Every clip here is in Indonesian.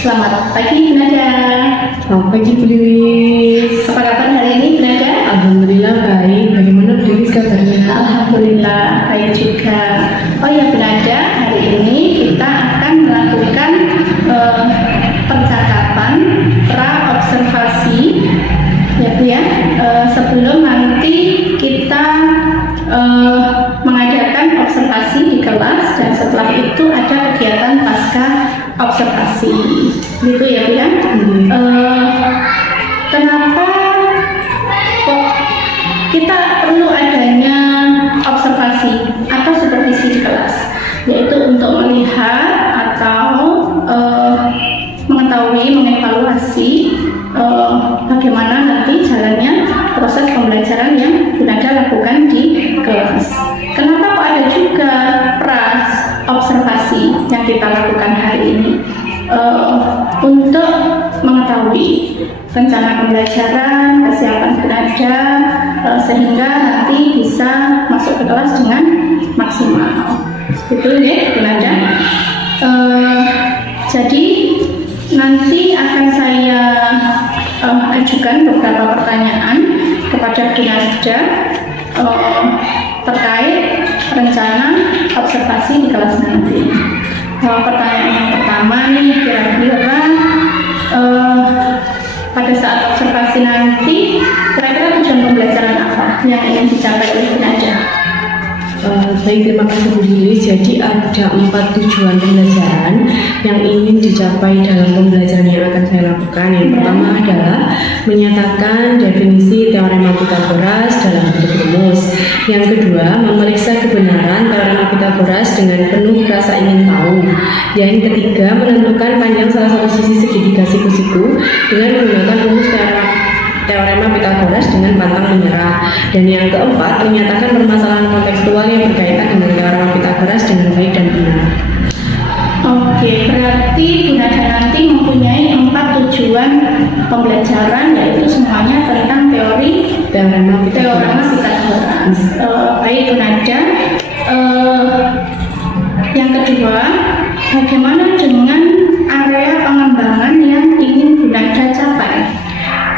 Selamat pagi Nada. Selamat pagi Bu Lilis. Apa kabar hari ini Nada? Alhamdulillah baik. Bagaimana Bu Lilis kabarnya? Alhamdulillah baik juga. Oh ya Bu Nada, hari ini kita akan melakukan percakapan pra-observasi ya Bu ya. Sebelum nanti kita mengadakan observasi di kelas, dan setelah itu ada kegiatan pasca observasi, gitu ya Bu ya. Kenapa kok kita perlu adanya observasi atau supervisi di kelas? Yaitu untuk melihat atau mengetahui, mengevaluasi bagaimana nanti jalannya proses pembelajaran yang Bu Nada lakukan di kelas. Kenapa kok ada juga observasi yang kita lakukan hari ini? Untuk mengetahui rencana pembelajaran, kesiapan Bu Nada, sehingga nanti bisa masuk ke kelas dengan maksimal. Betul ya Bu Nada? Jadi nanti akan saya ajukan beberapa pertanyaan kepada Bu Nada terkait rencana observasi di kelas nanti. Pertanyaan yang pertama nih, kira-kira pada saat observasi nanti kira-kira tujuan pembelajaran apa yang ingin dicapai oleh Bu Nada? Baik, terima kasih Bu Lilis. Jadi ada 4 tujuan pembelajaran yang ingin dicapai dalam pembelajaran yang akan saya lakukan. Yang pertama adalah menyatakan definisi teorema Pythagoras dalam bentuk rumus. Yang kedua, memeriksa kebenaran teorema Pythagoras dengan penuh rasa ingin tahu. Yang ketiga, menentukan panjang salah satu sisi segitiga siku-siku dengan menggunakan rumus teorema Pythagoras dengan pantang menyerah. Dan yang keempat, menyatakan permasalahan kontekstual yang berkaitan dengan teorema Pythagoras dengan baik dan benar. Oke, berarti Bu Nada nanti mempunyai 4 tujuan pembelajaran, yaitu semuanya tentang teorema Pythagoras. Baik Bu Nada. Yang kedua, bagaimana dengan area pengembangan yang ingin Bu Nada capai?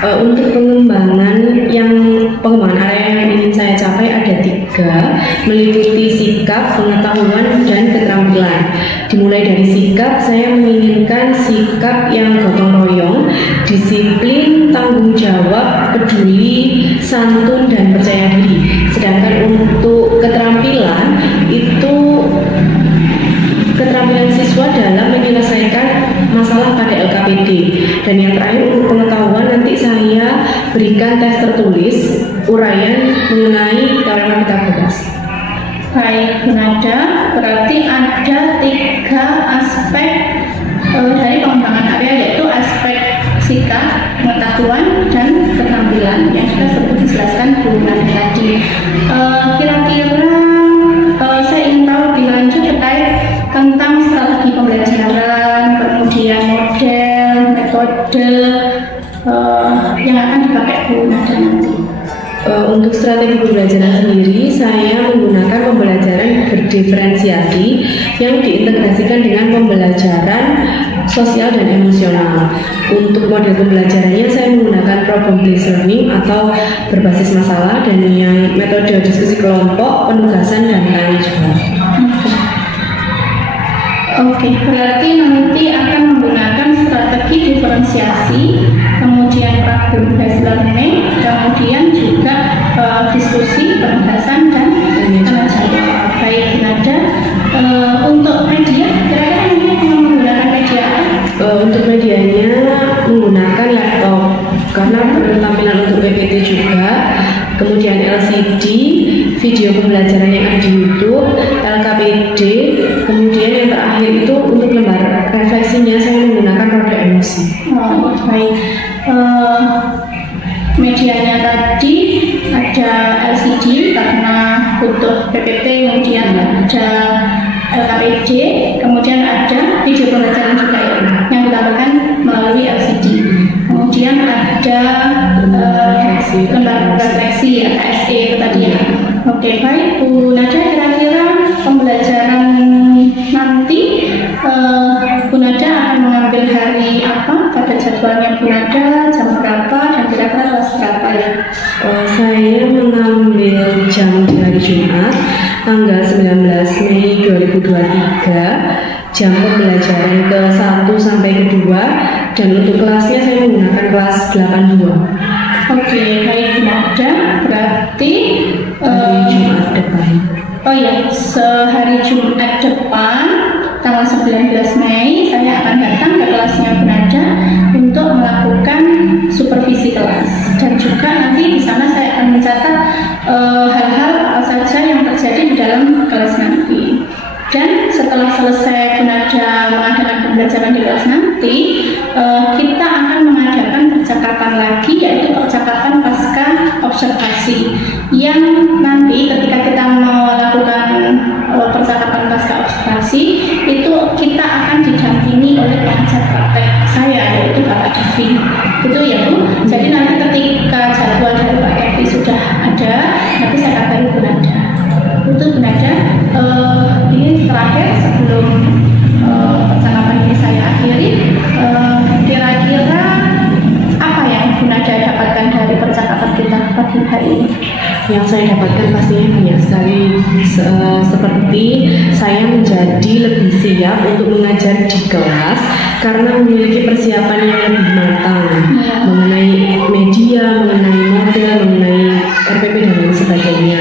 Untuk pengembangan area yang ingin saya capai ada 3, meliputi sikap, pengetahuan, dan keterampilan. Dimulai dari sikap, saya menginginkan sikap yang gotong royong, disiplin, tanggung jawab, peduli, santun, dan percaya diri. Sedangkan untuk keterampilan itu keterampilan siswa dalam menyelesaikan masalah pada LKPD. Dan yang terakhir untuk pengetahuan, nanti saya berikan tes tertulis uraian mengenai teorema Pythagoras. Baik Bu Nada, berarti ada 3 aspek dari pengembangan area, yaitu aspek sikap, pengetahuan, dan keterampilan yang sudah sempat dijelaskan Bu Nada tadi. Kira-kira saya ingin tahu lebih lanjut terkait tentang strategi pembelajaran, kemudian model, metode yang akan dipakai Bu Nada nanti. Untuk strategi pembelajaran sendiri, saya menggunakan pembelajaran berdiferensiasi yang diintegrasikan dengan pembelajaran sosial dan emosional. Untuk model pembelajarannya, saya menggunakan problem-based learning atau berbasis masalah, dan yang metode diskusi kelompok, penugasan, dan tanya jawab. Oke, berarti nanti akan menggunakan strategi diferensiasi, kemudian problem-based learning, kemudian juga diskusi, penugasan, dan tanya jawab. Baik Bu Nada. Untuk media, kira-kira ini menggunakan media apa? Untuk medianya menggunakan laptop karena tampilan untuk PPT juga, kemudian LCD, video pembelajaran yang ada di YouTube, LKPD, kemudian yang terakhir itu untuk lembar refleksinya saya menggunakan roda emosi. Baik. Medianya tadi ada LCD karena butuh PPT, kemudian ada LKPD, kemudian ada video pembelajaran juga yang dilakukan melalui LCD. Kemudian ada lembar refleksi ya, KSE itu tadi ya. Oke, baik Bu Nada, kira-kira pembelajaran nanti Bu Nada akan mengambil hari pada jadwalnya Bu Nada, jam berapa dan kira-kira kelas berapa ya? Saya mengambil jam di hari Jumat tanggal 19 Mei 2023, jam pembelajaran ke-1 sampai ke-2, dan untuk kelasnya saya menggunakan kelas 82. Oke, baik Bu Nada, berarti hari Jumat depan. Oh ya, sehari Jumat depan tanggal 19 Mei saya akan datang ke kelasnya Bu Nada untuk melakukan supervisi kelas, dan juga nanti di sana saya akan mencatat hal-hal apa saja yang terjadi di dalam kelas nanti. Dan setelah selesai Bu Nada mengadakan pembelajaran di kelas nanti, kita akan mengadakan percakapan lagi, yaitu percakapan pasca observasi, yang nanti ketika kita melakukan percakapan pasca observasi itu kita akan didampingi oleh pengajar praktek saya, yaitu Bapak Devi. Itu ya Bu. Jadi nanti ketika jadwal dari Pak Devi sudah ada, nanti saya kabari Bu Nada. Itu Bu Nada. Ini terakhir sebelum percakapan ini saya akhiri, kira-kira apa yang Bu Nada dapatkan dari percakapan kita pagi hari ini? Yang saya dapatkan pastinya banyak sekali, seperti saya menjadi lebih siap untuk mengajar di kelas karena memiliki persiapan yang lebih matang mengenai media, mengenai model, mengenai RPP dan lain sebagainya.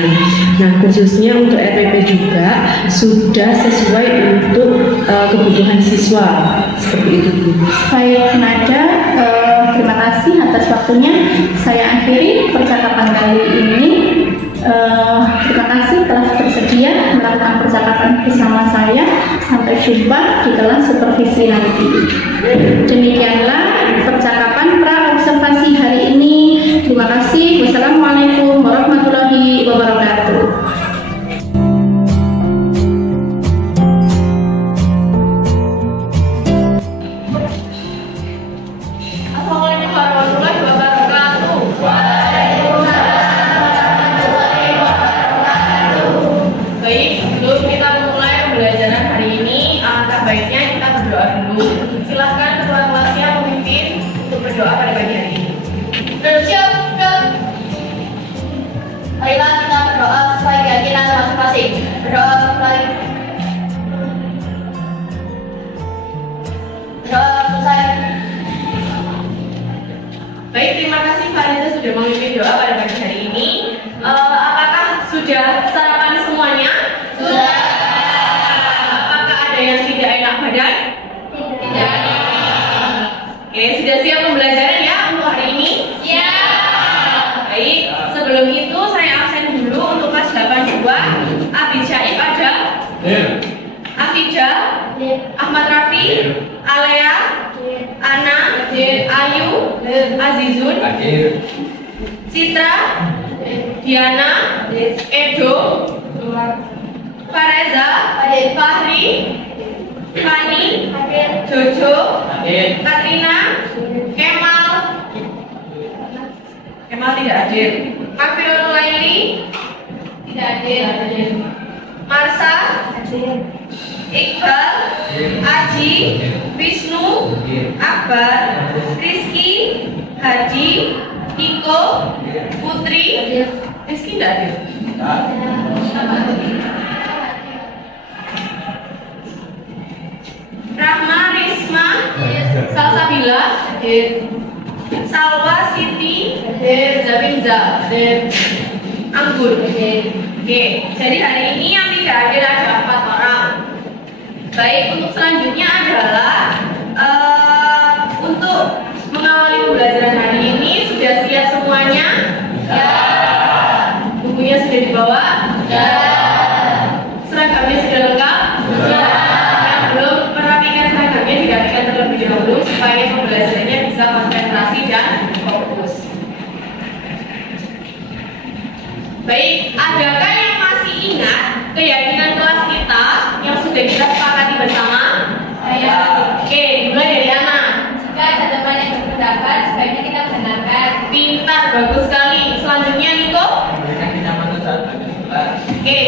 Nah, khususnya untuk RPP juga sudah sesuai untuk kebutuhan siswa, seperti itu Bu. Baik Bu Nada, terima kasih atas waktunya. Saya akhiri percakapan kali ini. Terima kasih telah bersedia melakukan percakapan bersama saya. Sampai jumpa di kelas supervisi nanti. Demikianlah percakapan pra-observasi hari ini. Terima kasih. Wassalamualaikum warahmatullahi wabarakatuh. Baik, terima kasih Pak Reza sudah memimpin doa pada pagi hari ini. Apakah sudah sarapan semuanya? Sudah. Apakah ada yang tidak enak badan? Tidak. Oke, sudah siap pembelajaran ya untuk hari ini? Siap. Baik, sebelum itu saya absen dulu untuk kelas 82. Abid Syaib ada? Afija, Ahmad Rafi, Alea, Ana, Ayu, Azizun, Citra, Diana, Edo, Fareza, Fahri, Fani, Jojo, Katrina, Kemal tidak hadir, Kafirul Laili tidak hadir, Marsa, Iqbal, Aji, Wisnu, Akbar, Rizky, Haji, Iko, Putri, Rizky tidak ada. Rahma, Risma, Salsabila, Salwa, Siti, Zabinza, Anggur. Oke, jadi hari ini yang tidak hadir ada 4 orang. Baik, untuk selanjutnya adalah untuk mengawali pembelajaran hari ini sudah siap semuanya? Ya. Bukunya sudah dibawa? Ya. Seragamnya sudah lengkap? Ya. Yang belum merapikan seragamnya dirapikan terlebih dahulu supaya pembelajarannya bisa konsentrasi dan fokus. Baik, adakah yang masih ingat keyakinan kelas kita yang sudah kita sepakati bersama? Saya. Oke, mulai dari Ana. Jika ada teman yang berpendapat, sebaiknya kita benarkan. Pintar, bagus sekali. Selanjutnya Niko. Oke,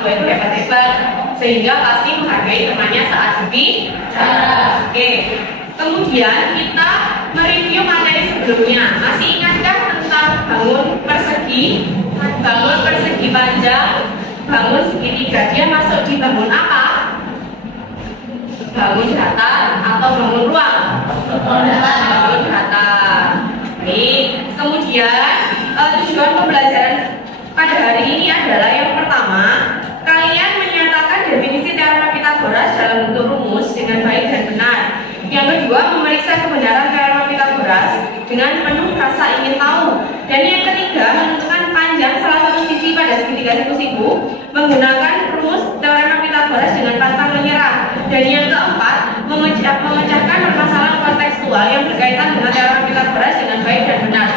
kedua itu hebat-hebat, sehingga pasti menghargai temannya saat berbicara. Oke. Kemudian kita mereview materi sebelumnya. Masih ingatkah tentang bangun persegi panjang, bangun segitiga? Dia masuk di bangun apa? Bangun datar atau bangun ruang? Bangun datar. Baik. Kemudian tujuan pembelajaran pada hari ini adalah yang pertama, kalian menyatakan definisi teorema Pythagoras dalam bentuk rumus dengan baik dan benar. Yang kedua, memeriksa kebenaran teorema Pythagoras dengan penuh rasa ingin tahu. Dan yang ketiga, menentukan panjang salah satu sisi pada segitiga siku-siku menggunakan rumus teorema Pythagoras dengan pantang menyerah. Dan yang keempat, memecahkan permasalahan kontekstual yang berkaitan dengan teorema Pythagoras dengan baik dan benar.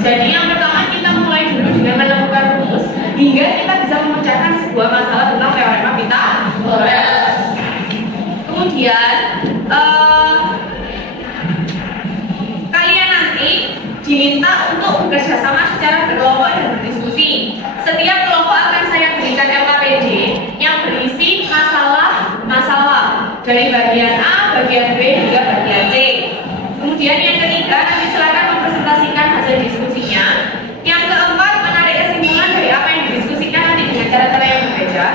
Jadi yang pertama kita mulai dulu dengan menemukan rumus hingga kita bisa memecahkan sebuah masalah tentang teorema Pythagoras. Kemudian kalian nanti diminta untuk bekerja sama secara berkelompok dan berdiskusi. Setiap kelompok akan saya berikan LKPD yang berisi masalah dari bagian A, bagian B hingga bagian C. Kemudian yang ketiga, nanti silakan mempresentasikan hasil diskusinya. Yang keempat, menarik kesimpulan dari apa yang didiskusikan nanti dengan cara-cara yang berbeda.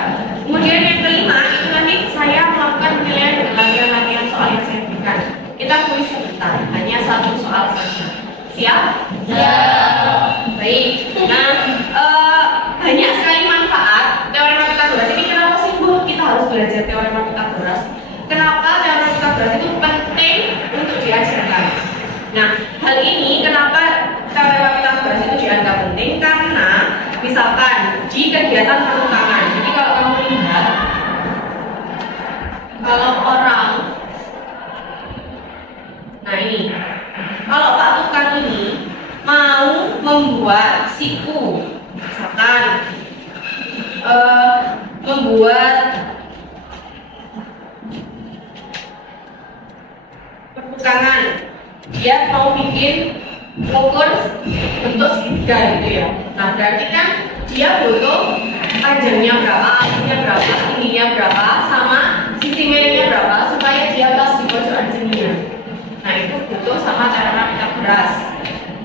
Kemudian yang kelima, itu nanti saya melakukan penilaian dengan latihan-latihan soal yang saya berikan. Kita kuis sebentar, hanya satu soal saja. Siap? Ya. Baik. Nah, banyak sekali manfaat teorema Pythagoras ini. Kenapa sih Bu kita harus belajar teorema Pythagoras? Kenapa teorema Pythagoras itu penting untuk diajarkan? Nah, hal ini kenapa teorema Pythagoras itu dianggap penting? Karena misalkan di kegiatan pertukangan. Jadi kalau kamu lihat, kalau orang, nah ini, kalau Pak Tukang ini mau membuat siku, misalkan membuat pertukangan, dia mau bikin ukur bentuk segitiga gitu ya. Nah berarti kan dia butuh panjangnya berapa, atasnya berapa, tingginya berapa, sama sisi miringnya berapa supaya dia pas di pojokan sininya. Nah itu butuh sama teorema Pythagoras.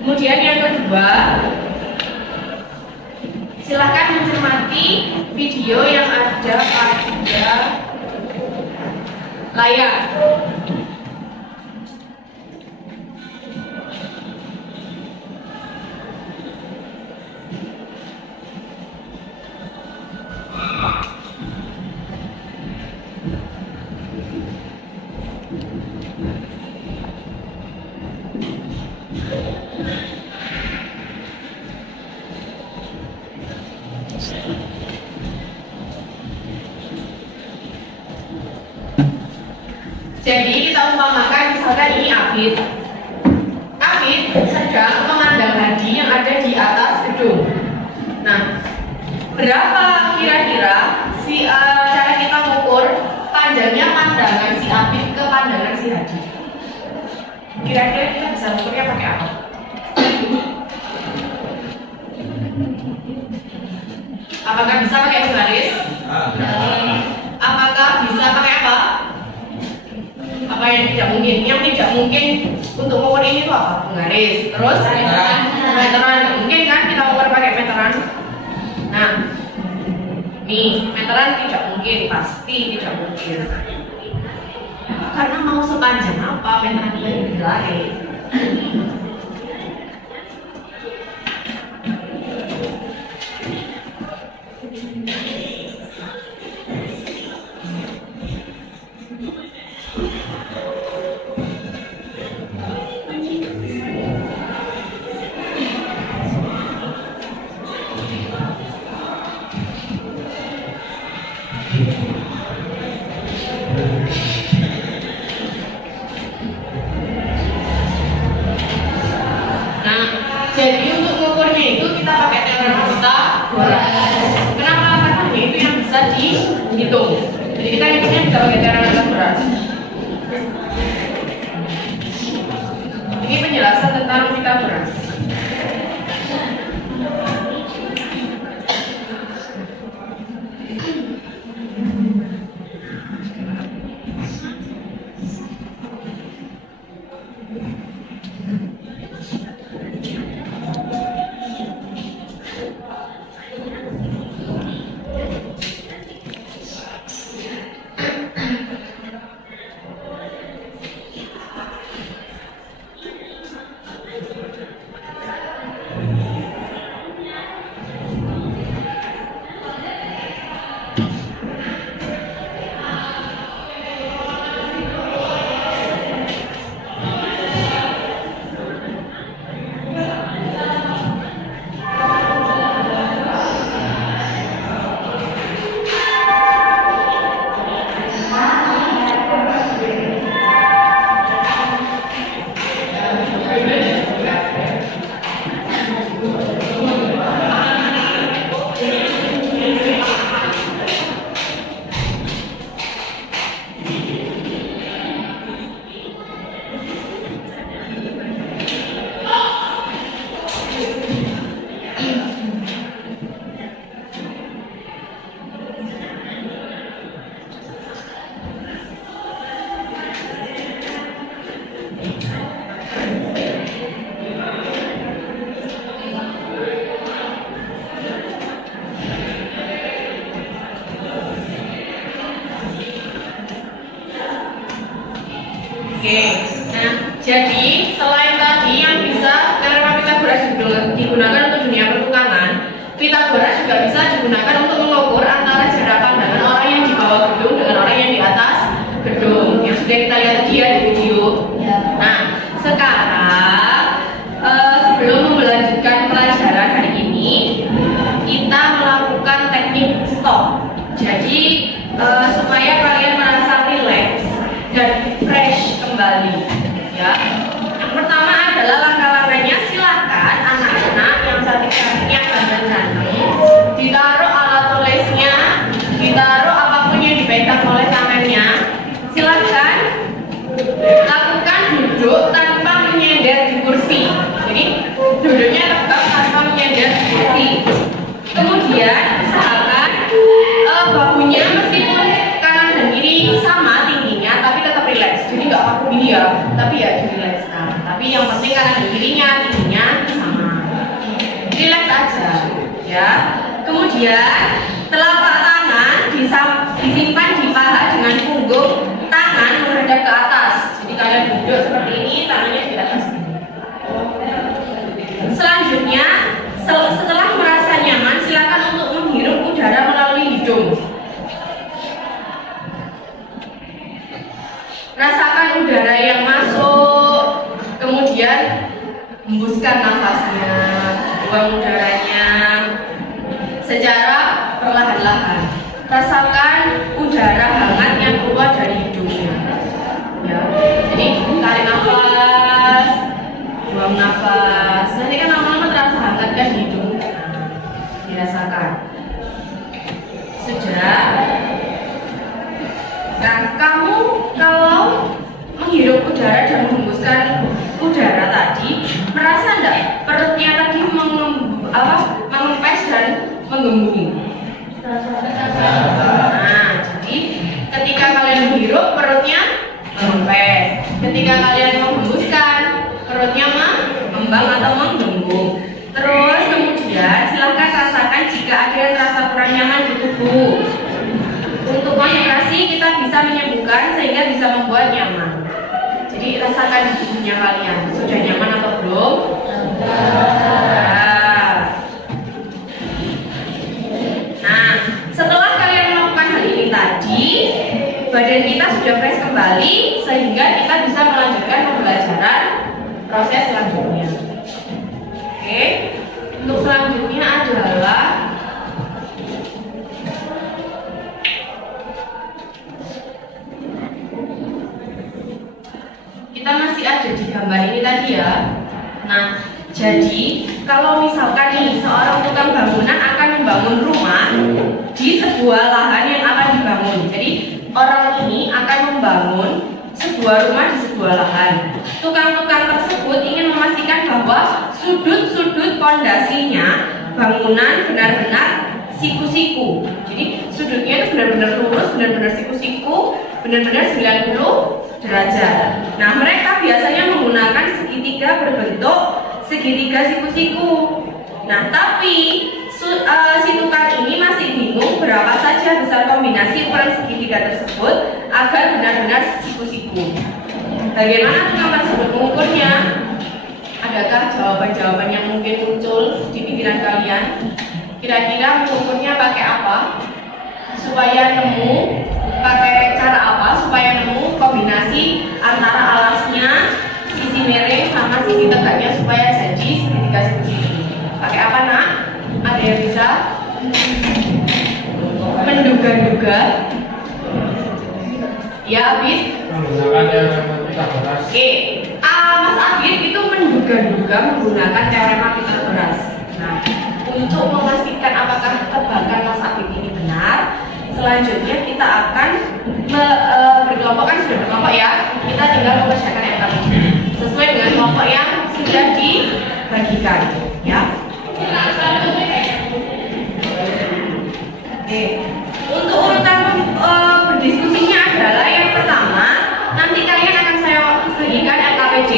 Kemudian yang kedua, silahkan mencermati video yang ada pada layar. Jadi kita umpamakan misalkan ini Abid sedang memandang Hadi yang ada di atas gedung. Nah, berapa kira-kira cara kita mengukur panjangnya pandangan si Abid ke pandangan si Hadi? Kira-kira kita bisa mengukurnya pakai apa? Apakah bisa pakai garis? Apakah bisa pakai apa? Apa yang tidak mungkin? Yang tidak mungkin untuk mengukur ini itu apa? Penggaris. Terus meteran. Mungkin kan kita mengukur pakai meteran. Nah, nih meteran tidak mungkin, pasti tidak mungkin. Karena mau sepanjang apa meteran dari garis? Jadi untuk mengukurnya itu kita pakai teorema Pythagoras. Kenapa? Karena itu yang bisa dihitung. Jadi kita hitungnya bisa pakai teorema Pythagoras. Ini penjelasan tentang Pythagoras. Oke. Nah, jadi selain tadi yang bisa teorema Pitagoras digunakan untuk dunia pertukangan, Pitagoras juga bisa digunakan untuk mengukur antara jarak pandangan orang yang di bawah gedung dengan orang yang di atas gedung, yang sudah kita lihat tadi ya di video. Nah, sekarang sebelum melanjutkan pelajaran hari ini, kita melakukan teknik stop. Jadi supaya kalian merasa relax dan fresh kembali, ya. Yang pertama adalah langkah-langkahnya, silakan anak-anak yang cantik-cantiknya ganteng-ganteng ditaruh alat tulisnya, ditaruh apapun yang dipegang oleh tangannya. Silakan lakukan duduk tanpa menyender di kursi. Jadi duduknya tegak tanpa menyender di kursi. Kemudian usahakan bahunya meskipun kanan dan kiri sama tingginya, tapi tetap rileks. Jadi nggak kaku gini ya, tapi ya dirilekskan. Tapi yang penting kanan dan kirinya tingginya sama. Rileks aja, ya. Kemudian telapak tangan disimpan di paha dengan punggung tangan menghadap ke atas. Jadi kalian duduk seperti ini, tangannya di atas. Selanjutnya, setelah merasa nyaman, silakan untuk menghirup udara melalui hidung. Rasakan udara yang masuk, kemudian hembuskan nafasnya, buang udaranya secara perlahan-lahan. Rasakan udara hangat yang keluar dari hidungnya. Ya, jadi tarik nafas, buang nafas. Nanti kan lama-lama terasa hangat kan di hidung. Dirasakan. Sudah. Nah, kamu kalau menghirup udara dan menghembuskan udara tadi, merasa enggak perutnya tadi mengempes dan menggembung? Nah, jadi ketika kalian menghirup, perutnya mengempes. Ketika kalian menghembuskan, perutnya mengembang atau menggembung. Terus kemudian silahkan rasakan jika ada yang terasa kurang nyaman di tubuh. Untuk konsentrasi kita bisa menyembuhkan sehingga bisa membuat nyaman. Jadi rasakan di tubuhnya kalian. Sudah nyaman atau belum? Nah, setelah kalian melakukan hal ini tadi, badan kita sudah fresh kembali sehingga kita bisa melanjutkan pembelajaran proses selanjutnya. Oke, untuk selanjutnya adalah kita masih ada di gambar ini tadi ya. Nah, jadi kalau misalkan nih seorang tukang bangunan akan membangun rumah di sebuah lahan yang akan dibangun. Jadi orang ini akan membangun sebuah rumah di sebuah lahan. Tukang-tukang tersebut ingin memastikan bahwa sudut-sudut pondasinya bangunan benar-benar siku-siku. Jadi sudutnya itu benar-benar lurus, benar-benar siku-siku, benar-benar 90 derajat. Nah, mereka biasanya menggunakan segitiga berbentuk segitiga siku-siku. Nah, tapi si tukang ini masih bingung berapa saja besar kombinasi ukuran segitiga tersebut agar benar-benar siku-siku. Bagaimana tukang tersebut mengukurnya? Adakah jawaban-jawaban yang mungkin muncul di pikiran kalian? Kira-kira mengukurnya pakai apa? Supaya nemu, pakai cara apa? Supaya nemu kombinasi antara alasnya, sisi miring sama sisi tegaknya supaya jadi segitiga siku-siku. Pakai apa, Nak? Ada yang bisa menduga-duga? Ya, Abid? Oke, Mas Abid itu menduga-duga menggunakan teorema Pitagoras. Nah, untuk memastikan apakah tebakan Mas Abid ini benar, selanjutnya kita akan berkelompok, kan sudah berkelompok ya. Kita tinggal mengerjakan yang tadi sesuai dengan kelompok yang sudah dibagikan, ya. Oke, untuk urutan berdiskusinya adalah yang pertama, nanti kalian akan saya bagikan LKPD.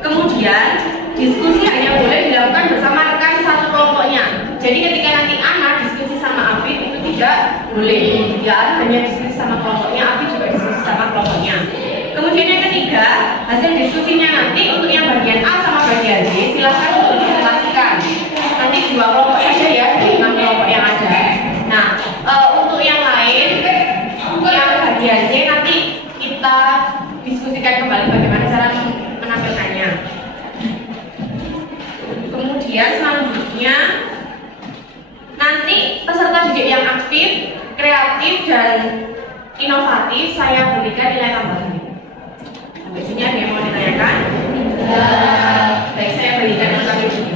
Kemudian diskusi hanya boleh dilakukan bersama rekan satu kelompoknya. Jadi ketika nanti anak diskusi sama Abid itu tidak boleh. Ya, hanya diskusi sama kelompoknya, Abid juga diskusi sama kelompoknya. Kemudian yang ketiga, hasil diskusinya nanti untuk yang bagian A sama bagian B silahkan untuk dipresentasikan. Nanti 2 kelompok saja ya dari 6 kelompok yang ada. Nah, untuk yang lain, yang bagian C nanti kita diskusikan kembali bagaimana cara menampilkannya. Kemudian selanjutnya nanti peserta didik yang aktif, kreatif dan inovatif saya berikan nilai tambahan. Sampai sini ada yang mau ditanyakan? Baik, saya berikan nilai tambahan.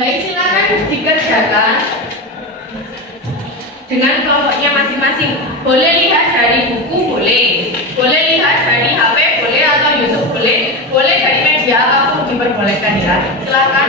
Baik, silakan dikerjakan dengan kelompoknya masing-masing. Boleh lihat dari buku, boleh lihat dari HP, boleh, atau YouTube, boleh dari media apapun diperbolehkan ya. Silakan.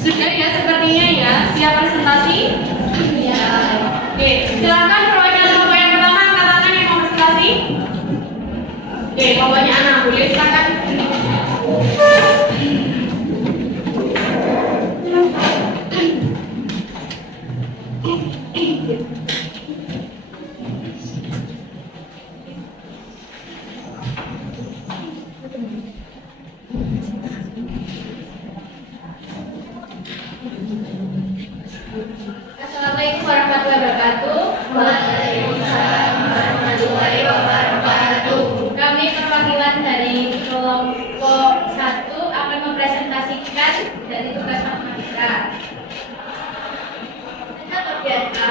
Sudah ya sepertinya ya, siap presentasi? Ya. Oke, silakan perwakilan kelompok yang pertama katakan yang mau presentasi. Oke, kelompoknya Ana, boleh silakan. Assalamualaikum warahmatullahi wabarakatuh. Waalaikumsalam warahmatullahi wabarakatuh. Kami perwakilan dari kelompok 1 akan mempresentasikan dari tugas matematika. Kita bagian A,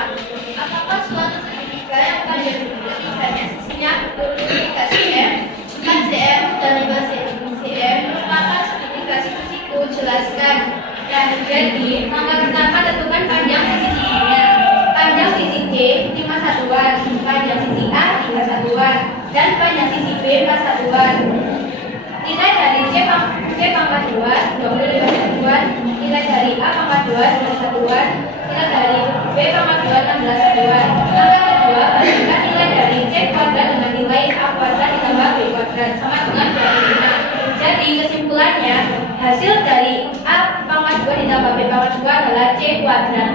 apakah suatu segitiga yang pada tiga sisinya berbentuk 3 cm, 4 cm, dan 5 cm merupakan segitiga sisi-sisiku? Jelaskan. Dan jadi, langkah pertama tentukan panjang sisi-sisinya. Panjang sisi D 5 satuan, panjang sisi A 3 satuan, dan panjang sisi B 4 satuan. Nilai dari C pangkat 2 25 satuan, nilai dari A pangkat 2 12 satuan, nilai dari B pangkat 2 16 satuan. Langkah kedua, bandingkan nilai dari C kuadrat dengan nilai A kuadrat ditambah B kuadrat sama dengan 25. Jadi kesimpulannya, hasil dari A pangkat 2 ditambah B pangkat 2 adalah C kuadrat.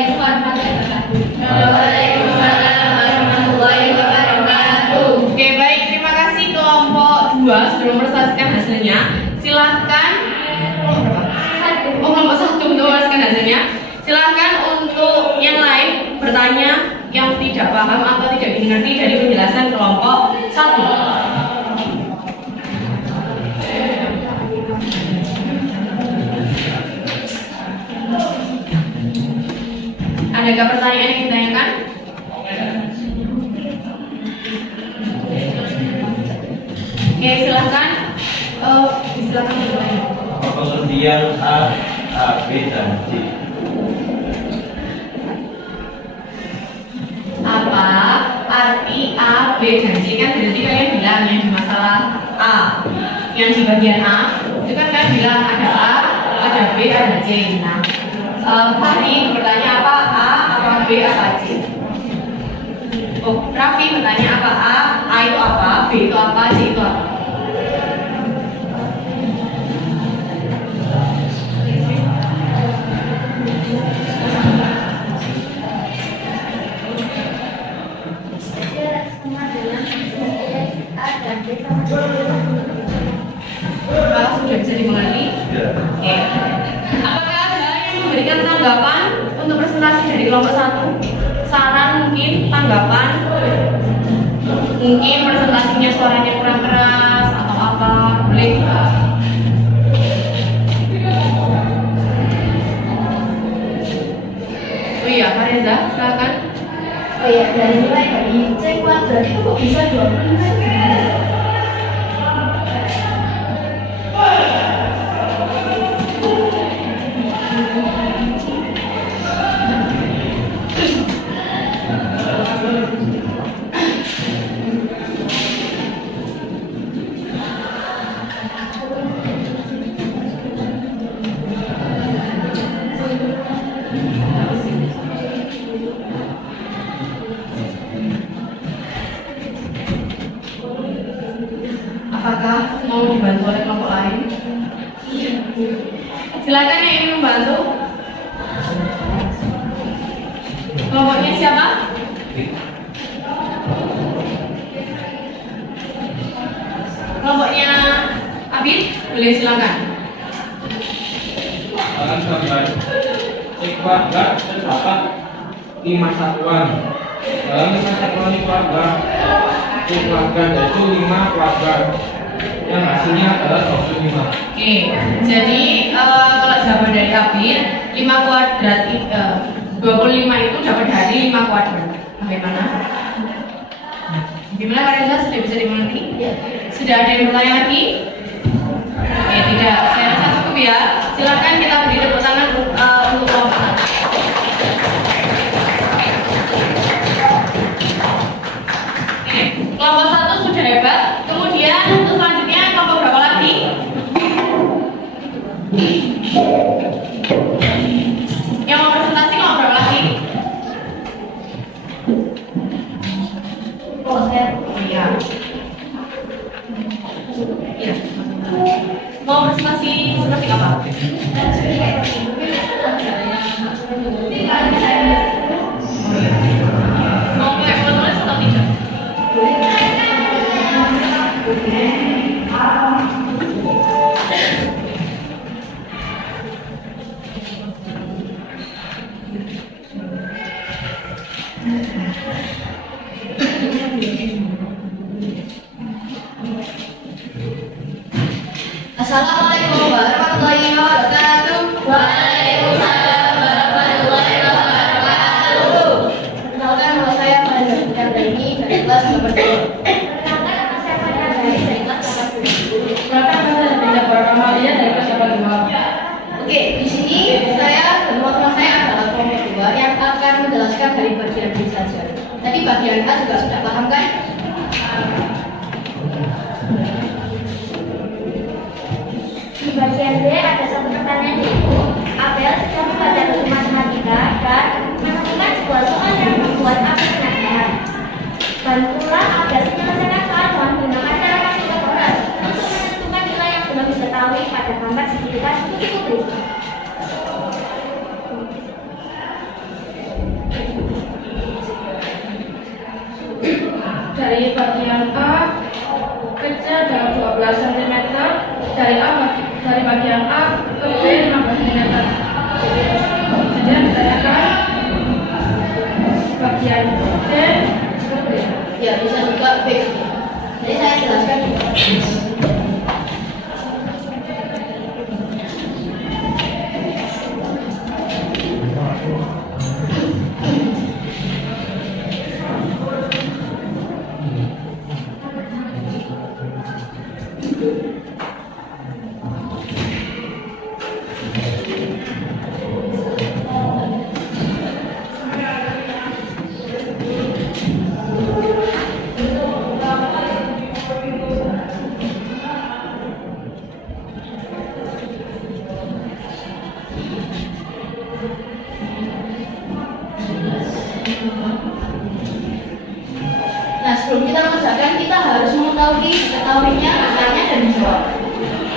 Assalamualaikum warahmatullahi wabarakatuh. Waalaikumsalam warahmatullahi wabarakatuh. Oke, baik, terima kasih kelompok 2 sudah mempresentasikan hasilnya. Silahkan kelompok 1 untuk mempresentasikan hasilnya. Silahkan untuk yang lain bertanya yang tidak paham atau tidak dimengerti dari penjelasan kelompok 1. Adakah pertanyaan yang ditanyakan? Oke, silahkan. Silakan bertanya. Pengertian A, B, dan C. Apa arti A, B, dan C? Kan berarti kalian bilang yang di masalah A, yang di bagian A itu kan kalian bilang ada A, ada B, ada C. Nah, Fahri bertanya apa A, apa B, apa C? Oh, Raffi bertanya apa A itu apa, B itu apa, C itu apa? Apakah sudah bisa dimengerti? Ya. Oke. Apakah ada yang memberikan tanggapan untuk presentasi dari kelompok 1? Saran mungkin, tanggapan? Mungkin presentasinya suaranya kurang keras atau apa? Boleh? Oh iya, Pak Reza, silakan. Oh iya, dari nilai dari C kuadrat itu kok bisa 25? Apakah mau dibantu oleh kelompok lain? Silakan yang ingin membantu. Kelompoknya siapa? Kelompoknya Abid, boleh silakan. Akan sampai C kuadrat terdapat 5 satuan. Dalam 5 satuan itu ada C kuadrat, yaitu 5 kuadrat yang hasilnya adalah 25. Oke, jadi kalau jawaban dari Abid 5 kuadrat 25 itu dapat dari 5 kuadrat. Bagaimana? Gimana Kak Reza, sudah bisa dimengerti? Sudah ada yang bertanya lagi? Oke, tidak. Saya rasa cukup ya. Silakan kita beri tepuk tangan untuk kelompok 1. Oke, kelompok 1 sudah hebat. Kemudian untuk selanjutnya kelompok berapa lagi? Yang mau presentasi kelompok berapa lagi? Oh, saya Iya. Iya. Mau presentasi seperti apa? Mau pakai penulis atau tidak? Assalamualaikum warahmatullahi wabarakatuh. Waalaikumsalam warahmatullahi wabarakatuh. Perkenalkan, nama saya Fadil Chandani dari kelas nomor 2. Perkenalkan, nama saya Fadil dari kelas nomor 2. Berapa bahasa tidak beramalia dari kelas 2? Oke, di sini saya kelompok saya adalah kelompok 2 yang akan menjelaskan dari bagian B saja. Tadi bagian A juga sudah paham kan? Di bagian B ada satu pertanyaan yaitu Abel sedang membaca buku matematika dan menemukan sebuah soal yang membuat Abel penasaran. Bantulah Abel menyelesaikan soal dengan menggunakan cara kalkulator untuk menentukan nilai yang belum diketahui pada gambar segitiga berikut. bagian A ke B 15 mm. Jadi yang ditanyakan bagian C ke B. Ya, bisa juga B. Jadi saya jelaskan juga. Nah, sebelum kita mengerjakan, kita harus mengetahuinya, angkanya dan menjawab.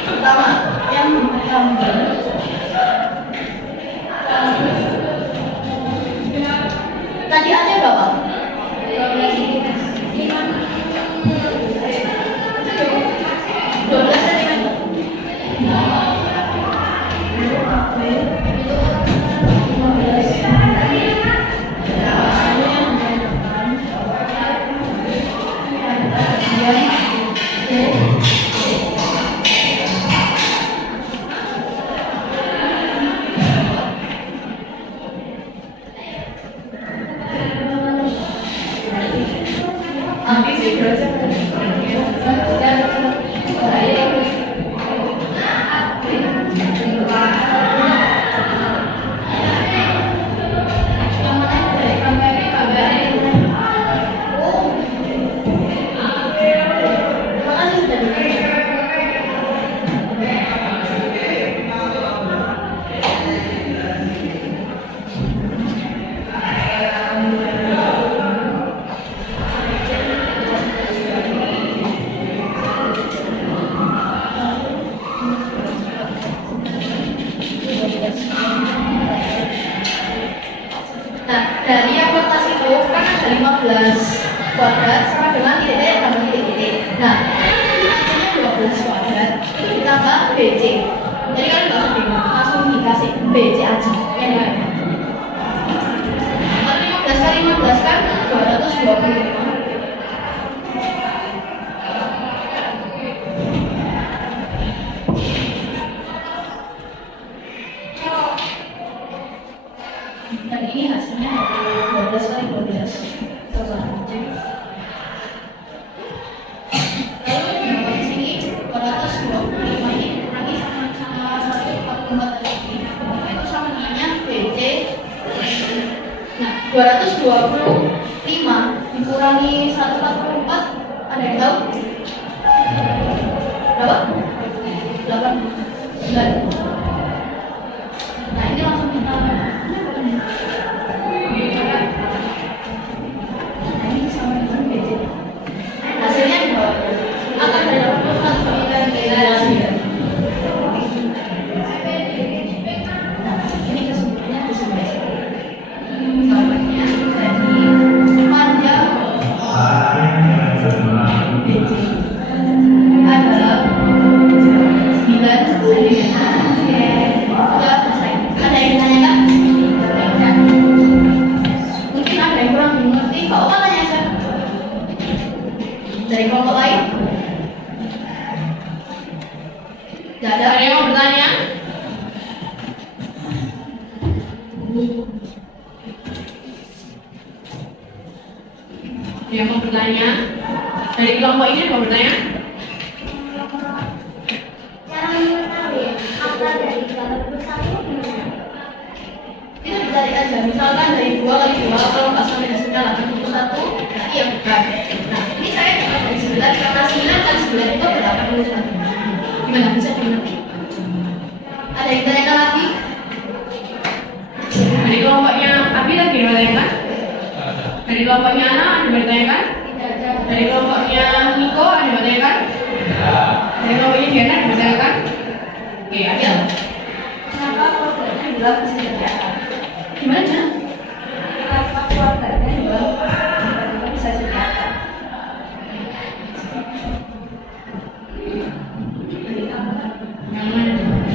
Pertama, yang tadi ada berapa? 12 tadi kan? Dari yang kertas itu kan ada 15 kuadrat sama dengan titik-titik tambah titik-titik. Nah, hasilnya 12 kuadrat ditambah BC. Jadi kalian nggak usah bingung, langsung dikasih BC aja. Yang lain. Kalau 15 kali 15 kan 225. Dan ini hasilnya 12 kali 12. Coba cek. Lalu di sini 225 ini dikurangi sama 144 tadi. Itu sama dengannya BC. Nah, 225 dikurangi 144 ada yang tahu? Berapa? 8. Nah, ini langsung kita hasilnya akan didapatkan sembilan nilai. Nah, ini kesimpulannya di sini. Soalnya jadi panjang BC adalah 9 cm. Sudah selesai. Ada yang ditanyakan? Mungkin ada yang kurang mengerti. Kalau tanya aja. Dari kelompok lain? Tidak ada. Ada yang mau bertanya? Yang mau bertanya? Dari kelompok ini mau bertanya? Cara mengetahui angka dari 81 gimana? Itu dicari aja. Misalkan dari 2 kali 2, kalau nggak sampai hasilnya 81, berarti yang bukan. Nah, ini saya coba dari 9, karena 9 kali 9 itu adalah 81. Gimana bisa dimengerti? Ada yang tanyakan lagi? Dari kelompoknya Abi lagi bertanyakan? Dari kelompoknya Ana ada bertanyakan? Dari kelompoknya Niko ada bertanyakan? Dari kelompoknya Diana ada bertanyakan? Oke, Adil. Kenapa keluarganya bilang bisa didapat? Gimana? Kenapa keluarganya bilang bisa didapat? Yang mana?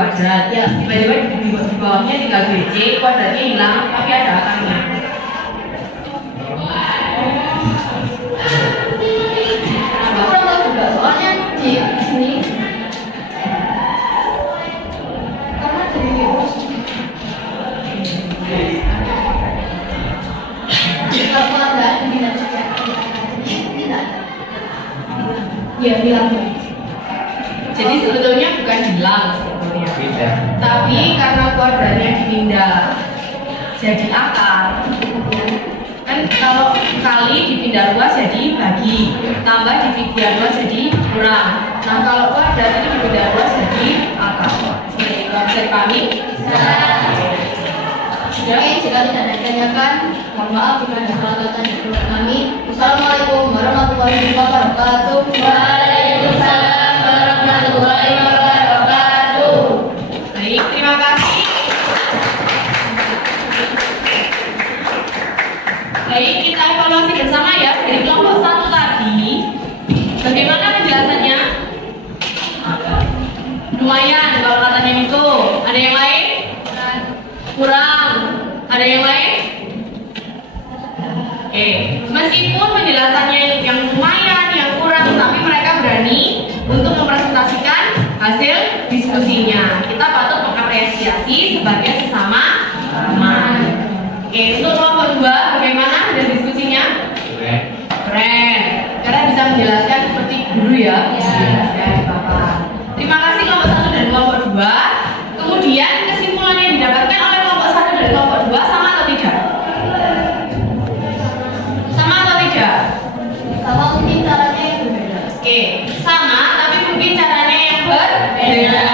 kuadrat. Ya. Tiba-tiba di bawahnya tinggal BC, kuadratnya hilang, tapi ada akarnya. Aku kurang tahu juga soalnya di sini karena dari kalau ada tidak saja tidak. Ya bilang. Jadi sebetulnya bukan hilang sebetulnya. Tidak. Tapi karena kuadratnya dipindah jadi akar, kan kalau kali dipindah luas jadi bagi, tambah dipindah luas jadi kurang. Nah kalau kuadrat ini dipindah luas jadi akar. Seperti itu bisa dipahami? Oke, jika tidak ada ditanyakan, mohon maaf jika ada kesalahan di grup kami. Assalamualaikum warahmatullahi wabarakatuh. Waalaikumsalam warahmatullahi wabarakatuh. Baik, terima kasih. Baik, kita evaluasi bersama ya dari kelompok 1 tadi. Bagaimana penjelasannya? Lumayan kalau katanya itu. Ada yang lain? Kurang. Ada yang lain? Oke, meskipun penjelasannya yang lumayan, yang kurang, tapi mereka berani untuk mempresentasikan hasil diskusinya. Kita patut mengapresiasi sebagai sesama teman. Oke, untuk kelompok 2 bagaimana hasil diskusinya? Keren, karena bisa menjelaskan seperti guru ya. Ya, Bapak. Terima kasih kelompok 1 dan kelompok 2. Kemudian kesimpulan yang didapatkan oleh kelompok 1 dan kelompok 2 sama atau tidak? Sama atau tidak? Sama mungkin caranya yang berbeda. Oke, sama tapi mungkin caranya yang berbeda.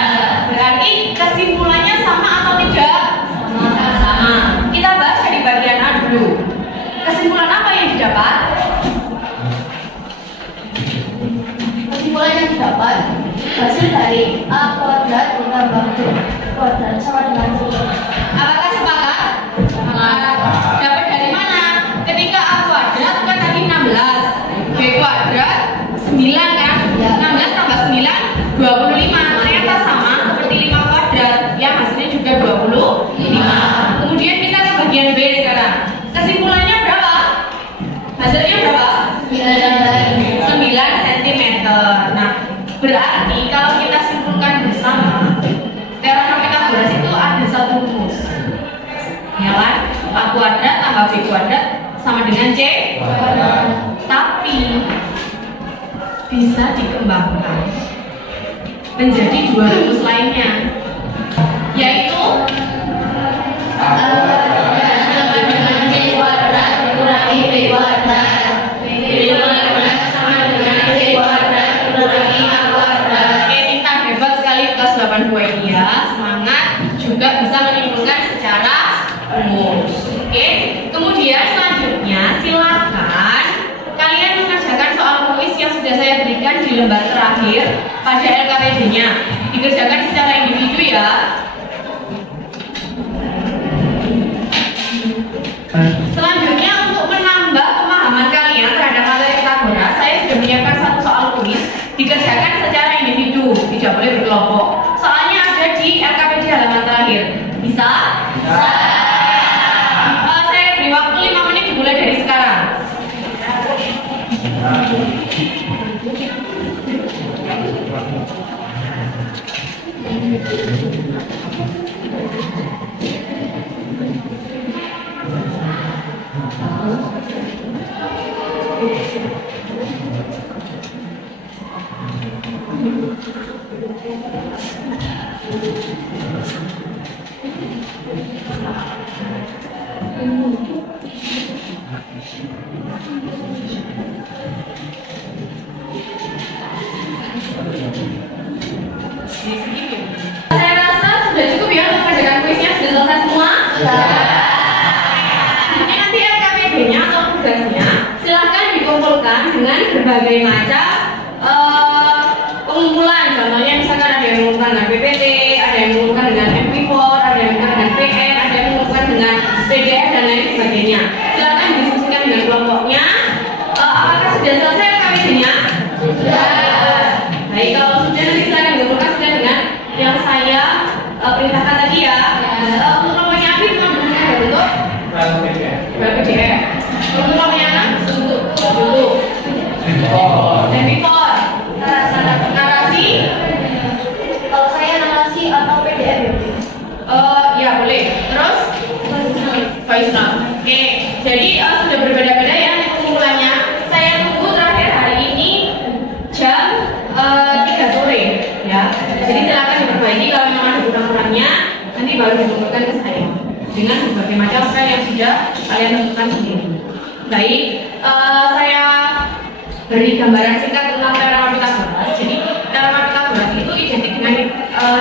Berarti kesimpulannya sama atau tidak? Sama. Kita bahas dari bagian A dulu. Kesimpulan apa yang didapat? Kesimpulan yang didapat hasil dari A kuadrat ditambah B kuadrat sama dengan C. Apakah sepakat? Sepakat. Dapat dari mana? Ketika A kuadrat kan tadi 16, B kuadrat 9 kan? 16 tambah 9 25. Ternyata sama seperti 5 kuadrat yang hasilnya juga 25. Kemudian kita ke bagian B sekarang. Kesimpulannya berapa? Hasilnya berapa? 9 cm. Nah, berarti kalau kita simpulkan bersama, teorema Pythagoras itu ada satu rumus. Ya kan? A kuadrat tambah B kuadrat sama dengan C kuadrat. Tapi bisa dikembangkan menjadi 2 rumus lainnya, yaitu A kuadrat sama dengan C kuadrat dikurangi B kuadrat. B kuadrat sama dengan C kuadrat dikurangi A kuadrat. Oke, kita hebat sekali kelas 82 ini ya. Semangat, juga bisa menyimpulkan secara rumus. Oke, kemudian selanjutnya silakan kalian mengerjakan soal kuis yang sudah saya berikan di lembar terakhir pada LKPD-nya. Dikerjakan secara individu ya. Selanjutnya untuk menambah pemahaman kalian terhadap materi Pythagoras, saya sudah menyiapkan satu soal kuis dikerjakan secara individu, tidak boleh berkelompok. Soalnya ada di LKPD halaman terakhir. Bisa? Bisa. Saya beri waktu 5 menit dimulai dari sekarang. Saya rasa sudah cukup ya untuk mengerjakan kuisnya. Sudah selesai semua? Ini nanti LKPD-nya atau tugasnya silahkan dikumpulkan dengan berbagai macam pengumpulan. Contohnya misalkan ada yang mengumpulkan dengan PPT, ada yang mengumpulkan dengan MP4, ada yang mengumpulkan dengan PR, ada yang mengumpulkan dengan PDF dan lain sebagainya. Silahkan diskusikan dengan kelompoknya. Apakah sudah selesai LKPD-nya? Sudah. Baik, kalau sudah nanti silahkan dikumpulkan sudah dengan yang saya sudah berbeda-beda ya pengumpulannya. Saya tunggu terakhir hari ini jam 3 sore ya. Jadi silakan diperbaiki kalau memang ada kurang-kurangnya, nanti baru dikumpulkan ke saya dengan berbagai macam file yang sudah kalian tentukan sendiri. Baik, saya beri gambaran singkat tentang teorema Pythagoras. Jadi teorema Pythagoras itu identik dengan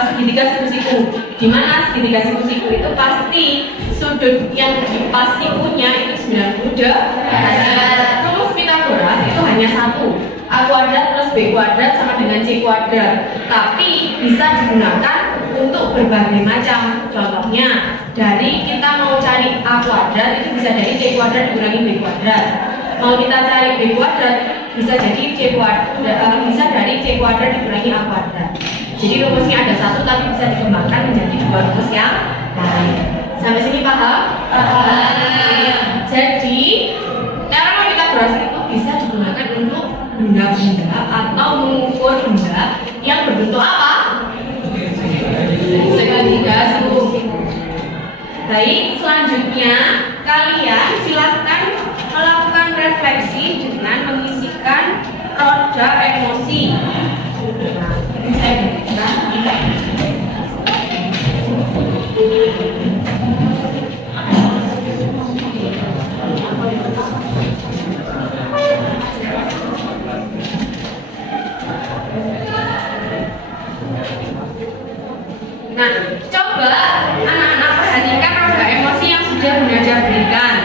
segitiga siku-siku, di mana segitiga siku-siku itu pasti sudut yang di pas sikunya itu 90 derajat. Rumus Pythagoras itu hanya satu, A kuadrat plus B kuadrat sama dengan C kuadrat, tapi bisa digunakan untuk berbagai macam. Contohnya, dari kita mau cari A kuadrat itu bisa dari C kuadrat dikurangi B kuadrat. Mau kita cari B kuadrat bisa jadi C kuadrat, bisa dari C kuadrat dikurangi A kuadrat. Jadi rumusnya ada satu tapi bisa dikembangkan menjadi dua rumus yang lain. Sampai sini paham? Jadi teorema Pythagoras itu bisa digunakan untuk benda-benda atau mengukur benda yang berbentuk apa? Segitiga siku. Baik, selanjutnya kalian silahkan melakukan refleksi dengan mengisikan roda emosi. Nah, saya berikan. Nah, coba anak-anak perhatikan roda emosi yang sudah Bunda berikan.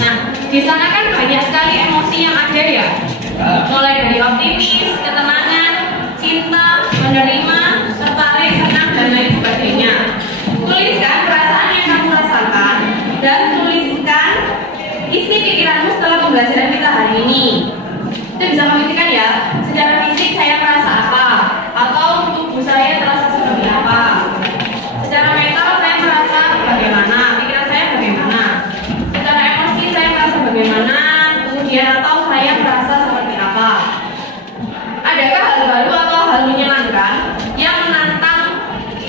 Nah, di sana kan banyak sekali emosi yang ada ya. Mulai dari optimis, ketenangan, cinta, menerima, tertarik, senang, dan lain sebagainya. Tuliskan perasaan yang kamu rasakan dan tuliskan isi pikiranmu setelah pembelajaran kita hari ini. Itu bisa mengisikan ya. Secara fisik saya merasa apa, atau tubuh saya terasa seperti apa. Secara mental saya merasa bagaimana, pikiran saya bagaimana. Secara emosi saya merasa bagaimana, kemudian atau saya merasa seperti apa. Adakah hal baru atau hal menyenangkan yang menantang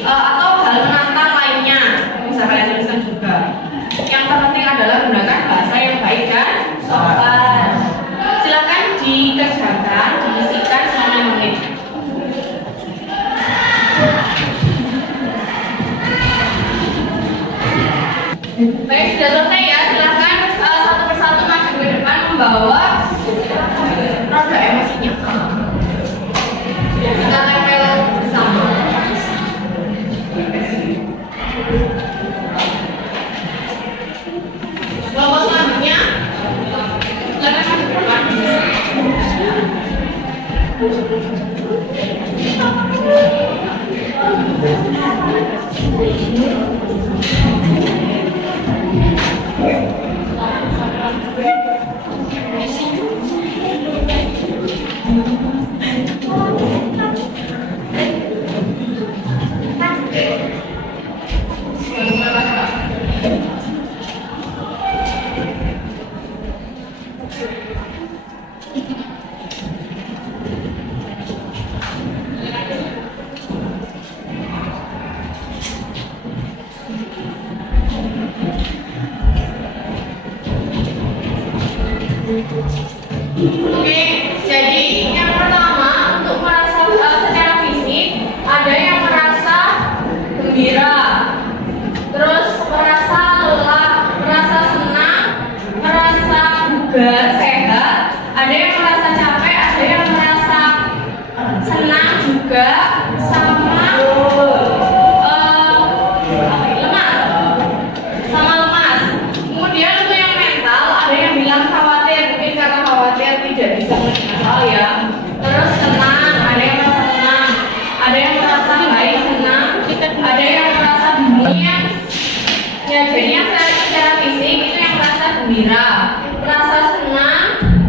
atau hal menantang lainnya? Bisa kalian tuliskan juga. Yang terpenting adalah gunakan bahasa yang baik dan sopan. Silakan dikerjakan, diisikan selama menit. Baik, sudah selesai ya. Silakan satu persatu maju ke depan membawa roda emosinya. Kita tempel bersama. Kelompok selanjutnya, silakan maju ke depan. Oke, jadi yang pertama untuk merasa secara fisik ada yang merasa gembira, terus merasa lelah, merasa senang, merasa bugar, sehat. Ada yang merasa capek, ada yang merasa senang juga, sama lemas. Kemudian untuk yang mental ada yang bilang khawatir, mungkin karena khawatir tidak bisa mengenal ya. Terus tenang, ada yang merasa tenang, ada yang merasa baik senang, ada yang merasa bingung ya. Jadi yang secara fisik itu yang merasa gembira, merasa senang,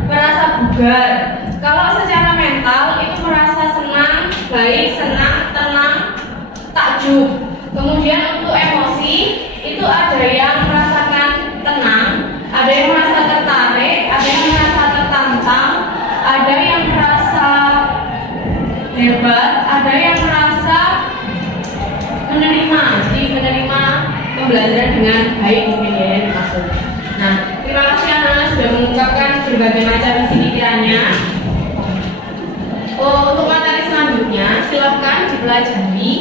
merasa bugar. Kalau secara mental itu merasa senang, baik, senang, tenang, takjub. Kemudian untuk emosi itu ada yang merasakan tenang, ada yang merasa tertarik, ada yang merasa tertantang, ada yang merasa hebat, ada yang merasa menerima. Jadi menerima pembelajaran dengan baik mungkin ya yang dimaksud. Nah, terima kasih anak-anak berbagai macam isi pikirannya. Untuk materi selanjutnya, silakan dipelajari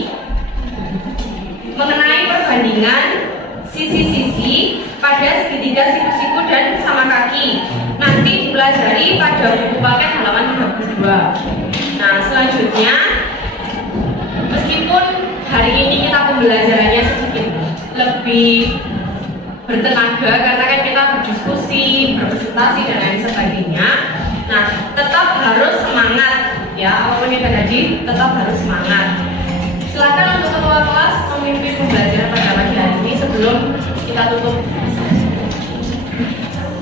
mengenai perbandingan sisi-sisi pada segitiga siku-siku dan sama kaki. Nanti dipelajari pada buku paket halaman 32. Nah, selanjutnya, meskipun hari ini kita pembelajarannya sedikit lebih bertenaga karena kan kita berdiskusi, berpresentasi dan lain sebagainya. Nah, tetap harus semangat ya, apapun yang terjadi tetap harus semangat. Silakan untuk ketua kelas memimpin pembelajaran pada pagi hari ini sebelum kita tutup.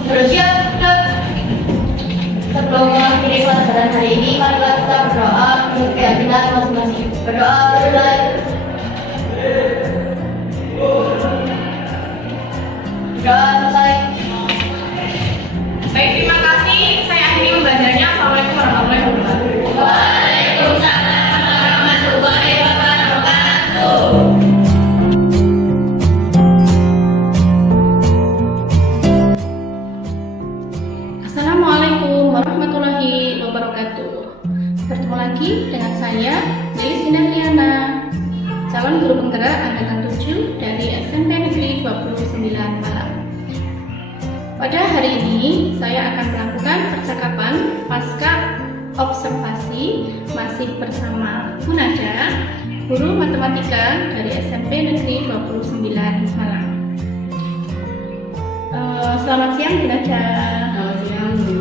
Bersiap, sebelum mengakhiri pelajaran hari ini, marilah kita berdoa untuk keyakinan masing-masing. Berdoa mulai. Berdoa selesai. Baik, terima kasih. Saya akhiri pembelajarannya. Assalamualaikum warahmatullahi wabarakatuh. Waalaikumsalam warahmatullahi wabarakatuh. Assalamualaikum warahmatullahi wabarakatuh. Bertemu lagi dengan saya, Lilis Indarliana, calon guru penggerak angkatan 7 dari SMP Negeri 29 Malang. Pada hari ini, saya akan melakukan percakapan pasca observasi masih bersama Bu Nada, guru matematika dari SMP Negeri 29 Malang. Selamat siang Bu Nada. Selamat siang, Bu.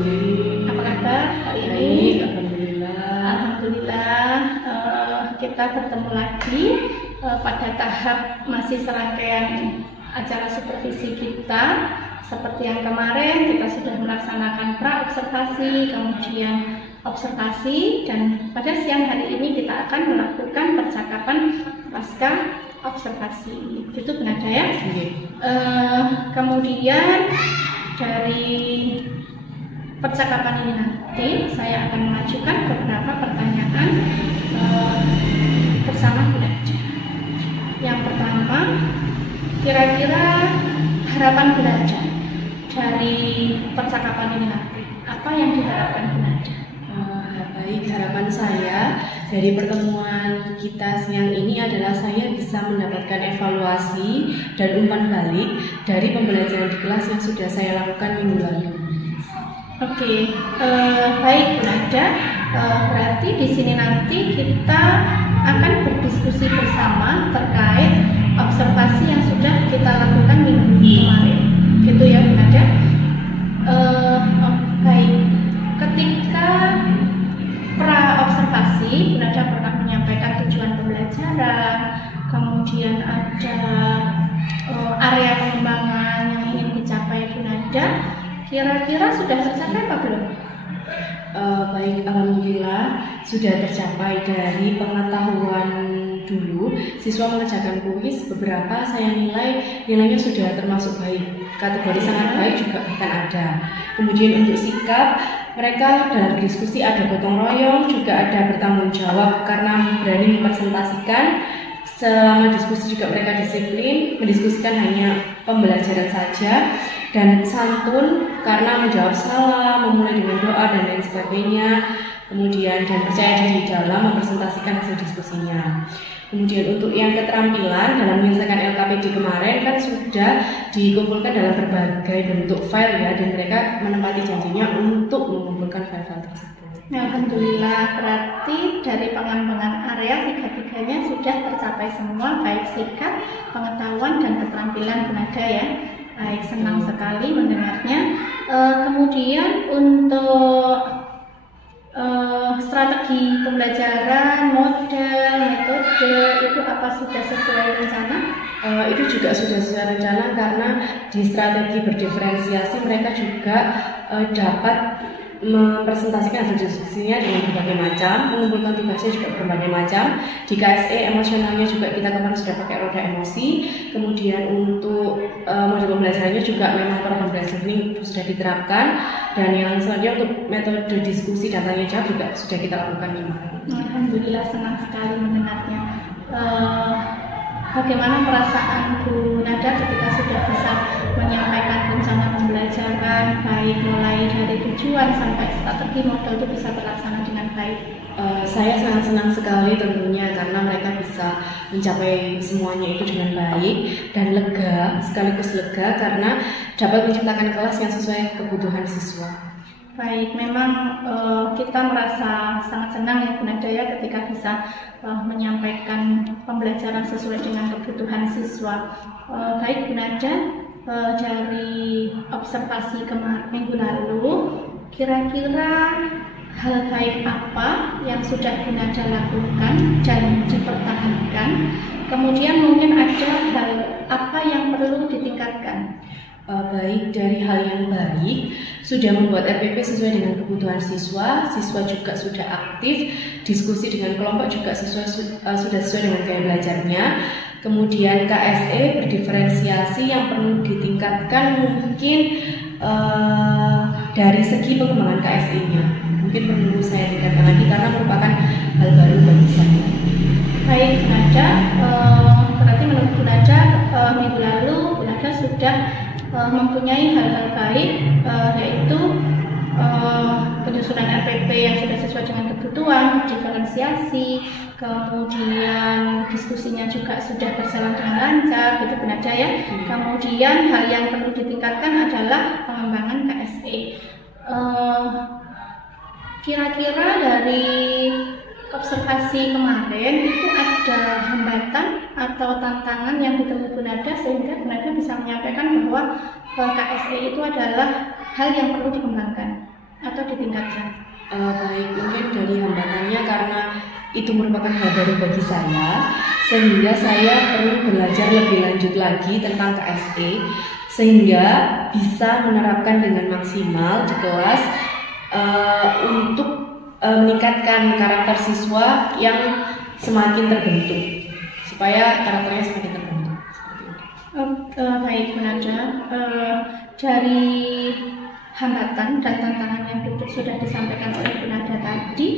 Apa kabar hari ini? Baik, alhamdulillah. Alhamdulillah, kita bertemu lagi pada tahap masih serangkaian acara supervisi kita. Seperti yang kemarin kita sudah melaksanakan pra-observasi, kemudian observasi, dan pada siang hari ini kita akan melakukan percakapan pasca observasi. Itu benar ya? Kemudian dari percakapan ini nanti saya akan mengajukan beberapa pertanyaan bersama Bu Nada. Yang pertama, kira-kira harapan Bu Nada dari percakapan ini nanti, apa yang diharapkan Bu Nada? Baik, harapan saya dari pertemuan kita siang ini adalah saya bisa mendapatkan evaluasi dan umpan balik dari pembelajaran di kelas yang sudah saya lakukan minggu lalu. Oke, baik Bu Nada. Berarti di sini nanti kita akan berdiskusi bersama terkait observasi yang sudah kita lakukan minggu kemarin. Gitu ya Bu Nada. Baik, ketika pra-observasi Bu Nada pernah menyampaikan tujuan pembelajaran, kemudian ada area pengembangan yang ingin dicapai Bu Nada. Kira-kira sudah tercapai apa belum? Baik, alhamdulillah sudah tercapai. Dari pengetahuan dulu siswa mengerjakan kuis, beberapa saya nilainya sudah termasuk baik, kategori sangat baik juga bahkan ada. Kemudian untuk sikap, mereka dalam diskusi ada gotong royong, juga ada bertanggung jawab karena berani mempresentasikan. Selama diskusi juga mereka disiplin, mendiskusikan hanya pembelajaran saja, dan santun karena menjawab salah, memulai dengan doa dan lain sebagainya. Kemudian dan percaya diri dalam mempresentasikan hasil diskusinya. Kemudian untuk yang keterampilan dalam menyelesaikan LKPD kemarin kan sudah dikumpulkan dalam berbagai bentuk file ya, dan mereka menepati janjinya untuk mengumpulkan file-file tersebut. Alhamdulillah, berarti dari pengembangan area tiga-tiganya sudah tercapai semua, baik sikap, pengetahuan, dan keterampilan Bu Nada ya. Baik, senang sekali mendengarnya. Kemudian untuk strategi pembelajaran, model, metode, itu apa sudah sesuai rencana? Itu juga sudah sesuai rencana karena di strategi berdiferensiasi mereka juga dapat mempresentasikan hasil diskusinya dengan berbagai macam, mengumpulkan tugasnya juga berbagai macam. Di KSE emosionalnya juga kita kemarin sudah pakai roda emosi. Kemudian untuk model pembelajarannya juga memang program belajar ini sudah diterapkan, dan yang selanjutnya untuk metode diskusi dan tanya jawab juga sudah kita lakukan kemarin. Alhamdulillah, senang sekali mendengarnya. Bagaimana perasaan Bu Nada ketika sudah bisa menyampaikan rencana pembelajaran, baik mulai dari tujuan sampai strategi model itu bisa terlaksana dengan baik? Saya sangat senang sekali tentunya karena mereka bisa mencapai semuanya itu dengan baik dan lega, sekaligus lega karena dapat menciptakan kelas yang sesuai kebutuhan siswa. Baik, memang kita merasa sangat senang ya Bu Nada ya ketika bisa menyampaikan pembelajaran sesuai dengan kebutuhan siswa. Baik Bu Nada, dari observasi minggu lalu, kira-kira hal baik apa yang sudah Bu Nada lakukan dan dipertahankan, kemudian mungkin ada hal apa yang perlu ditingkatkan? Baik, dari hal yang baik, sudah membuat RPP sesuai dengan kebutuhan siswa juga sudah aktif, diskusi dengan kelompok juga sudah sesuai dengan gaya belajarnya. Kemudian KSE berdiferensiasi, yang perlu ditingkatkan mungkin dari segi pengembangan KSE-nya. Mungkin perlu saya tingkatkan lagi karena merupakan hal baru bagi saya. Baik Bu Nada, berarti menurut Bu Nada minggu lalu Bu Nada sudah mempunyai hal-hal baik, yaitu penyusunan RPP yang sudah sesuai dengan kebutuhan, diferensiasi, kemudian diskusinya juga sudah berjalan dengan lancar, gitu Bu Nada ya. Kemudian hal yang perlu ditingkatkan adalah pengembangan KSE. Kira-kira dari observasi kemarin itu ada hambatan atau tantangan yang ditemui Bu Nada sehingga Bu Nada bisa menyampaikan bahwa KSE itu adalah hal yang perlu dikembangkan atau ditingkatkan? Baik, mungkin dari hambatannya karena itu merupakan hal baru bagi saya, sehingga saya perlu belajar lebih lanjut lagi tentang KSE sehingga bisa menerapkan dengan maksimal di kelas untuk meningkatkan karakter siswa yang semakin terbentuk, supaya karakternya semakin terbentuk. Baik Bu Nada, dari hambatan dan tantangan yang sudah disampaikan oleh Bu Nada tadi,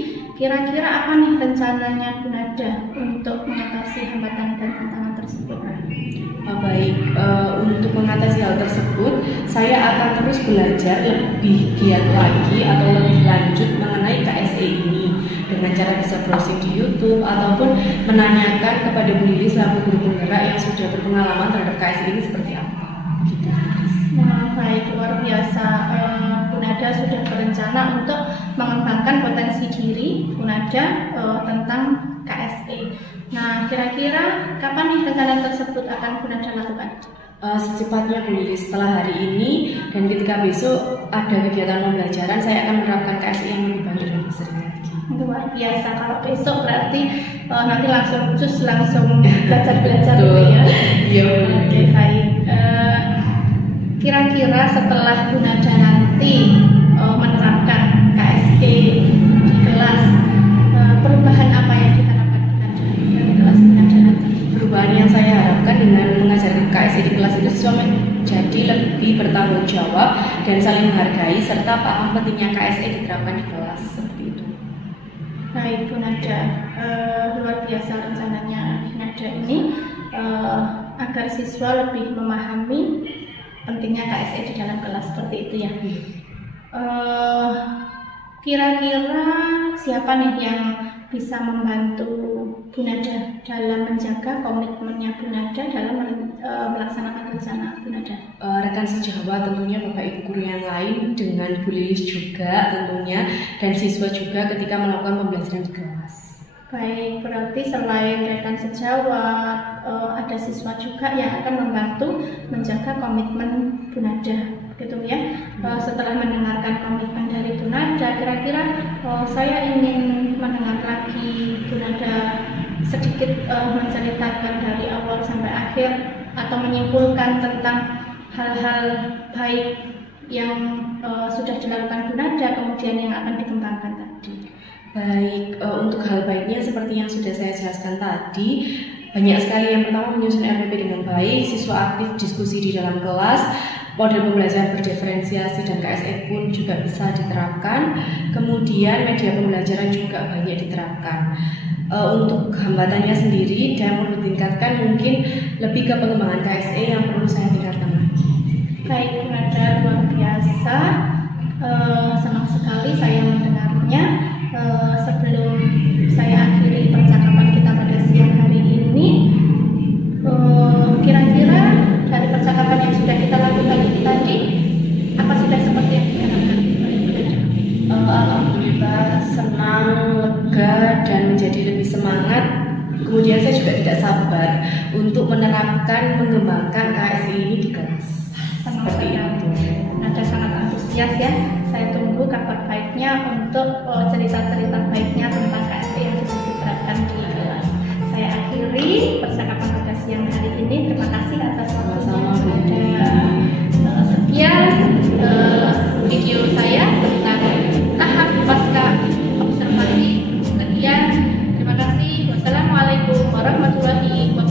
kira-kira apa nih rencananya Bu Nada untuk mengatasi hambatan dan tantangan tersebut? Baik, untuk mengatasi hal tersebut, saya akan terus belajar lebih giat lagi atau lebih lanjut mengenai KSE ini dengan cara bisa browsing di YouTube ataupun menanyakan kepada Bu Lili selaku guru penggerak yang sudah berpengalaman terhadap KSE ini seperti apa. Gitu. Nah, baik, luar biasa. Bu Nada sudah berencana untuk mengembangkan potensi diri Bu Nada tentang KSE. Nah, kira-kira kapan nih rencana tersebut akan Bu Nada lakukan? Secepatnya Bu Lili, setelah hari ini dan ketika besok ada kegiatan pembelajaran, saya akan menerapkan KSE yang lebih baik dan lebih sering lagi. Luar biasa, kalau besok berarti nanti langsung belajar-belajar gitu ya? Iya. Oke, baik. Kira-kira setelah Bu Nada nanti menerapkan KSE di kelas, perubahan apa yang diharapkan Bu Nada dari kelas Bu Nada nanti? Perubahan yang saya harapkan dengan mengajarkan KSE di kelas itu siswa menjadi lebih bertanggung jawab dan saling menghargai serta paham pentingnya KSE diterapkan di kelas, seperti itu. Baik Bu Nada, luar biasa rencananya Bu Nada ini agar siswa lebih memahami pentingnya KSE di dalam kelas, seperti itu ya. Kira-kira siapa nih yang bisa membantu Bu Nada dalam menjaga komitmennya Bu Nada dalam melaksanakan rencana Bu Nada? Rekan sejawat tentunya Bapak Ibu guru yang lain dengan Bu Lilis juga tentunya dan siswa juga ketika melakukan pembelajaran di kelas. Baik, berarti selain rekan sejawat, ada siswa juga yang akan membantu menjaga komitmen Bu Nada, gitu ya. Setelah mendengarkan komitmen dari Bu Nada, kira-kira saya ingin mendengar lagi Bu Nada sedikit menceritakan dari awal sampai akhir atau menyimpulkan tentang hal-hal baik yang sudah dilakukan Bu Nada, kemudian yang akan dikembangkan tadi. Baik, untuk hal baiknya seperti yang sudah saya jelaskan tadi, banyak sekali. Yang pertama, menyusun RPP dengan baik, siswa aktif diskusi di dalam kelas, model pembelajaran berdiferensiasi dan KSE pun juga bisa diterapkan. Kemudian media pembelajaran juga banyak diterapkan. Untuk hambatannya sendiri dan perlu ditingkatkan, mungkin lebih ke pengembangan KSE yang perlu saya tingkatkan lagi. Baik Bu Nada, luar biasa. Senang sekali saya mendengarnya. Sebelum saya akhiri percakapan kita pada siang hari ini, kira-kira dari percakapan yang sudah kita lakukan tadi, apa sudah seperti yang kita lakukan? Alhamdulillah, senang, lega, dan menjadi lebih semangat. Kemudian saya juga tidak sabar untuk menerapkan, mengembangkan KSI ini di kelas. Seperti itu. Nada sangat antusias ya. Saya tunggu kabar baiknya untuk cerita-cerita baiknya tentang KSI yang sudah diterapkan di kelas. Saya akhiri percakapan pada siang hari ini. Terima kasih atas Sama-sama, Bu. Sekian video saya tentang tahap pasca observasi. Sekian, terima kasih. Wassalamualaikum warahmatullahi wabarakatuh.